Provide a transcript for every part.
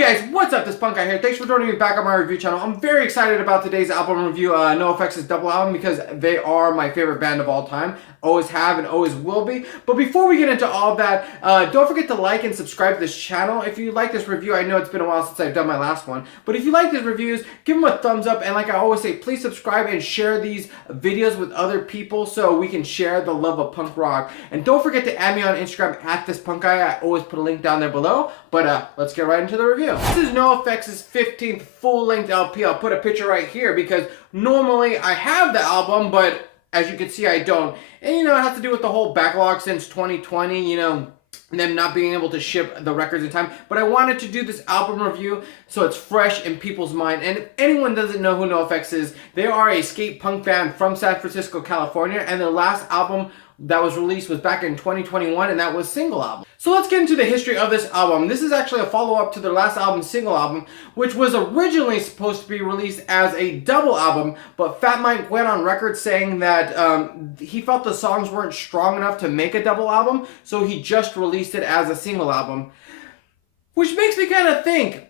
Hey guys, what's up? This punk guy here. Thanks for joining me back on my review channel. I'm very excited about today's album review, NOFX's double album, because they are my favorite band of all time. Always have and always will be. But before we get into all that, don't forget to like and subscribe to this channel. If you like this review, I know it's been a while since I've done my last one, but if you like these reviews, give them a thumbs up, and like I always say, please subscribe and share these videos with other people so we can share the love of punk rock. And don't forget to add me on Instagram at this punk guy. I always put a link down there below. But let's get right into the review. This is NOFX's 15th full-length LP. I'll put a picture right here because normally I have the album, but as you can see, I don't. And you know, it has to do with the whole backlog since 2020, you know, them not being able to ship the records in time. But I wanted to do this album review so it's fresh in people's mind. And if anyone doesn't know who NOFX is, they are a skate punk band from San Francisco, California, and their last album that was released was back in 2021, and that was Single Album. So let's get into the history of this album. This is actually a follow-up to their last album, Single Album, which was originally supposed to be released as a double album, but Fat Mike went on record saying that he felt the songs weren't strong enough to make a double album, so he just released it as a single album. Which makes me kind of think,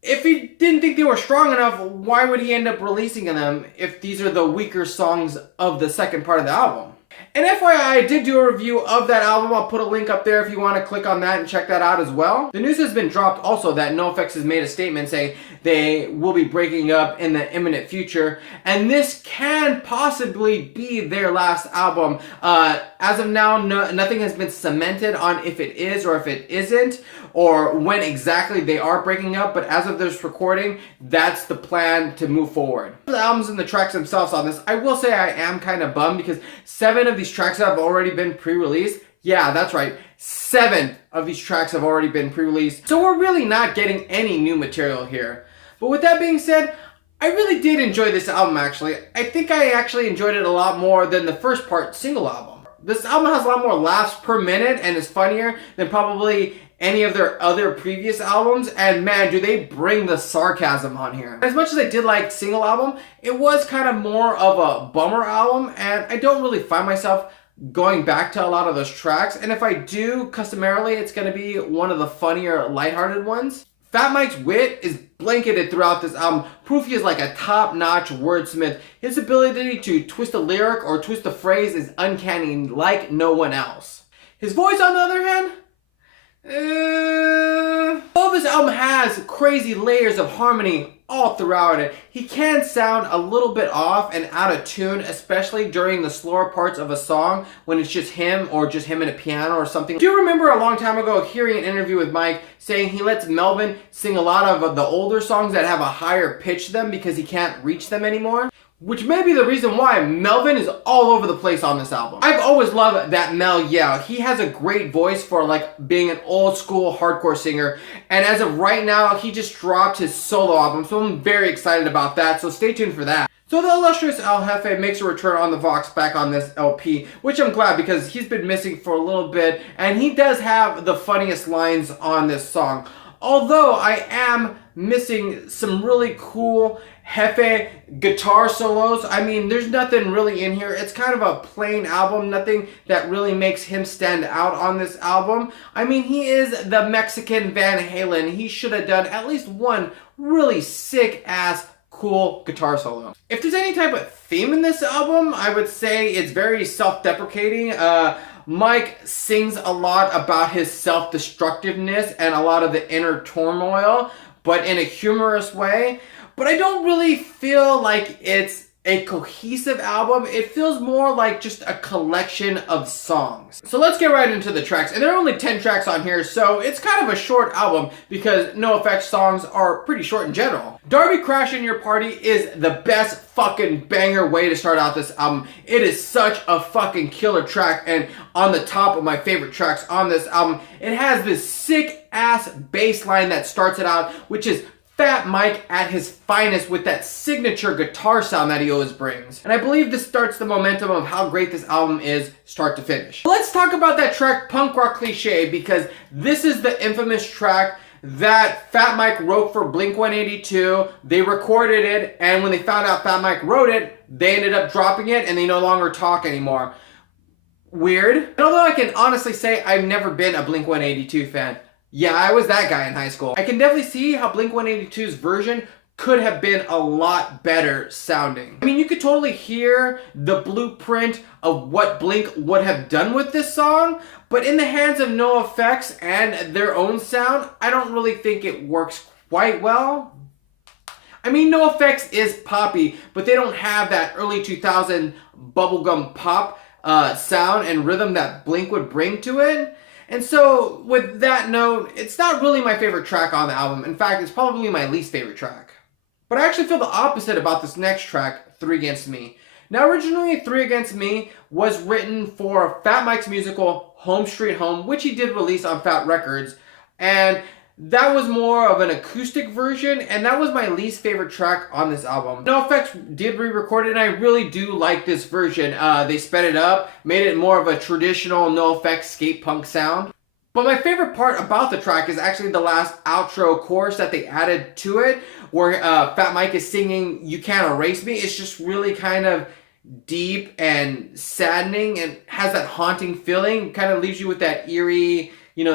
if he didn't think they were strong enough, why would he end up releasing them if these are the weaker songs of the second part of the album? And FYI, I did do a review of that album. I'll put a link up there if you want to click on that and check that out as well. The news has been dropped also that NOFX has made a statement saying they will be breaking up in the imminent future. And this can possibly be their last album. As of now, nothing has been cemented on if it is or if it isn't, or when exactly they are breaking up. But as of this recording, that's the plan to move forward. The albums and the tracks themselves on this, I will say I am kind of bummed because 7 of these tracks have already been pre-released. Yeah, that's right. 7 of these tracks have already been pre-released. So we're really not getting any new material here. But with that being said, I really did enjoy this album actually. I think I actually enjoyed it a lot more than the first part, Single Album. This album has a lot more laughs per minute and is funnier than probably any of their other previous albums, and man, do they bring the sarcasm on here. As much as I did like Single Album, it was kind of more of a bummer album, and I don't really find myself going back to a lot of those tracks, and if I do, customarily, it's going to be one of the funnier, lighthearted ones. Fat Mike's wit is blanketed throughout this album. Proof he is like a top-notch wordsmith. His ability to twist a lyric or twist a phrase is uncanny, like no one else. His voice, on the other hand, although this album has crazy layers of harmony all throughout it, he can sound a little bit off and out of tune, especially during the slower parts of a song when it's just him or just him and a piano or something. Do you remember a long time ago hearing an interview with Mike saying he lets Melvin sing a lot of the older songs that have a higher pitch to them because he can't reach them anymore? Which may be the reason why Melvin is all over the place on this album. I've always loved that Mel yell. He has a great voice for like being an old school hardcore singer. And as of right now, he just dropped his solo album. So I'm very excited about that. So stay tuned for that. So the illustrious El Jefe makes a return on the Vox back on this LP, which I'm glad because he's been missing for a little bit. And he does have the funniest lines on this song. Although I am missing some really cool Jefe guitar solos. I mean, there's nothing really in here. It's kind of a plain album, nothing that really makes him stand out on this album. I mean, he is the Mexican Van Halen. He should have done at least one really sick-ass cool guitar solo. If there's any type of theme in this album, I would say it's very self-deprecating. Mike sings a lot about his self-destructiveness and a lot of the inner turmoil, but in a humorous way. But I don't really feel like it's a cohesive album. It feels more like just a collection of songs. So let's get right into the tracks. And there are only 10 tracks on here, so it's kind of a short album because NOFX songs are pretty short in general. Darby Crash in Your Party is the best fucking banger way to start out this album. It is such a fucking killer track, and on the top of my favorite tracks on this album, it has this sick ass bass line that starts it out, which is Fat Mike at his finest with that signature guitar sound that he always brings. And I believe this starts the momentum of how great this album is start to finish. Let's talk about that track Punk Rock Cliche, because this is the infamous track that Fat Mike wrote for Blink-182. They recorded it, and when they found out Fat Mike wrote it, they ended up dropping it and they no longer talk anymore. Weird. And although I can honestly say I've never been a Blink-182 fan, Yeah, I was that guy in high school. I can definitely see how Blink-182's version could have been a lot better sounding. I mean, you could totally hear the blueprint of what Blink would have done with this song, but in the hands of NOFX and their own sound, I don't really think it works quite well. I mean, NOFX is poppy, but they don't have that early 2000 bubblegum pop sound and rhythm that Blink would bring to it. And so, with that note, it's not really my favorite track on the album. In fact, it's probably my least favorite track. But I actually feel the opposite about this next track, 3 Against Me. Now, originally, 3 Against Me was written for Fat Mike's musical Home Street Home, which he did release on Fat Records. And that was more of an acoustic version, and that was my least favorite track on this album. NOFX did re-record it, and I really do like this version. They sped it up, made it more of a traditional NOFX skate punk sound. But my favorite part about the track is actually the last outro chorus that they added to it, where Fat Mike is singing "You Can't Erase Me." It's just really kind of deep and saddening and has that haunting feeling, kind of leaves you with that eerie,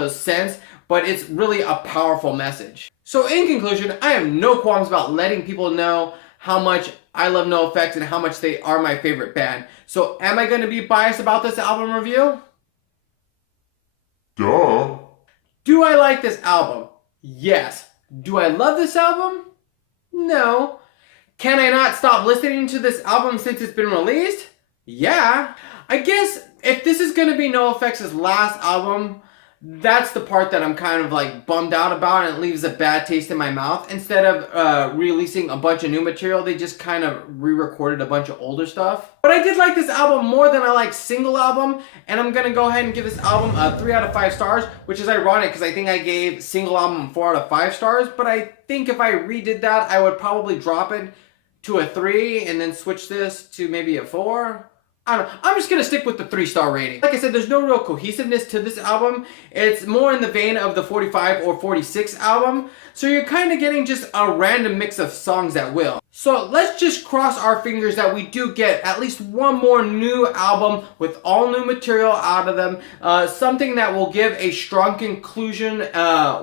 sense. But it's really a powerful message. So in conclusion, I have no qualms about letting people know how much I love NOFX and how much they are my favorite band. So am I going to be biased about this album review? Duh. Do I like this album? Yes. Do I love this album? No. Can I not stop listening to this album since it's been released? Yeah. I guess if this is going to be NOFX's last album, that's the part that I'm kind of like bummed out about, and it leaves a bad taste in my mouth. Instead of releasing a bunch of new material, they just kind of re-recorded a bunch of older stuff. But I did like this album more than I like Single Album, and I'm gonna go ahead and give this album a 3 out of 5 stars, which is ironic because I think I gave Single Album 4 out of 5 stars, but I think if I redid that, I would probably drop it to a 3 and then switch this to maybe a 4. I don't know. I'm just going to stick with the 3-star rating. Like I said, there's no real cohesiveness to this album. It's more in the vein of the 45 or 46 album. So you're kind of getting just a random mix of songs at will. So let's just cross our fingers that we do get at least one more new album with all new material out of them. Something that will give a strong conclusion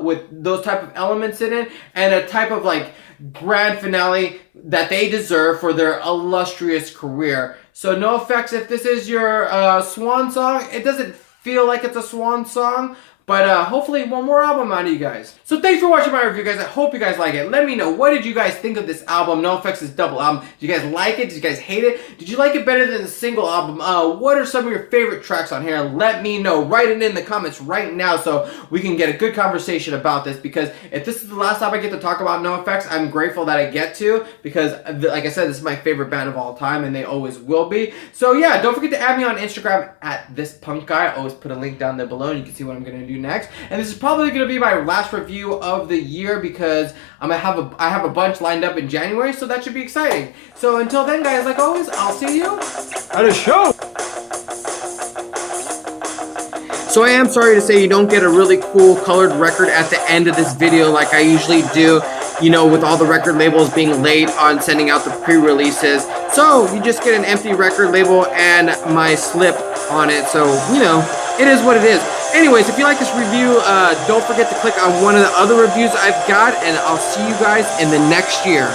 with those type of elements in it. And a type of like grand finale that they deserve for their illustrious career. So NOFX, if this is your swan song, it doesn't feel like it's a swan song, but hopefully one more album out of you guys. So thanks for watching my review, guys. I hope you guys like it. Let me know, what did you guys think of this album, NOFX's double album? Did you guys like it? Did you guys hate it? Did you like it better than the single album? What are some of your favorite tracks on here? Let me know. Write it in the comments right now so we can get a good conversation about this, because if this is the last time I get to talk about NOFX, I'm grateful that I get to, because like I said, this is my favorite band of all time and they always will be. So yeah, don't forget to add me on Instagram at thispunkguy. I always put a link down there below and you can see what I'm going to do next. And this is probably going to be my last review of the year, because I have a bunch lined up in January, so that should be exciting. So until then, guys, like always, I'll see you at a show. So I am sorry to say you don't get a really cool colored record at the end of this video like I usually do, with all the record labels being late on sending out the pre-releases. So you just get an empty record label and my slip on it. So, it is what it is. Anyways, if you like this review, don't forget to click on one of the other reviews I've got, and I'll see you guys in the next year.